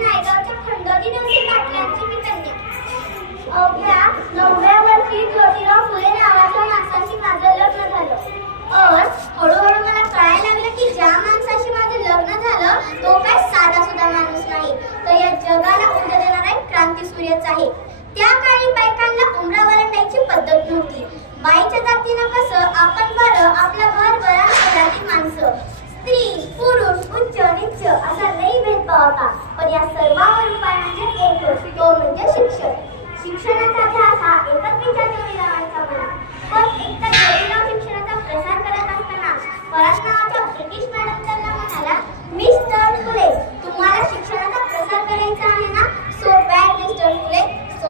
नायगावच्या खंडोजी नरसी पाटलांची मी कन्या. अवघ्या 9व्या वर्षी ज्योतिराव फुले नावाच्या माणसाशी माझं लग्न झालं. पण हळूहळू मला कळायला लागलं की ज्या माणसाशी माझं लग्न झालं तो काय साधा सुद्धा माणूस नाही, तर या जगाला उंड देणारा एक क्रांतिसूर्यच आहे. त्या काळी बायकांना उमरा वरंडायची पद्धत नव्हती. बाईच्या जातीनं कसं आपण बरं आपलं घर बरं घरातील माणसं, स्त्री पुरुष उच्च नीच असा लई भेदभाव होता. पण या सर्वांवर उपाय म्हणजे एकच, तो म्हणजे शिक्षण. शिक्षणाचा ध्यास हा एकच विचार ठेवलेला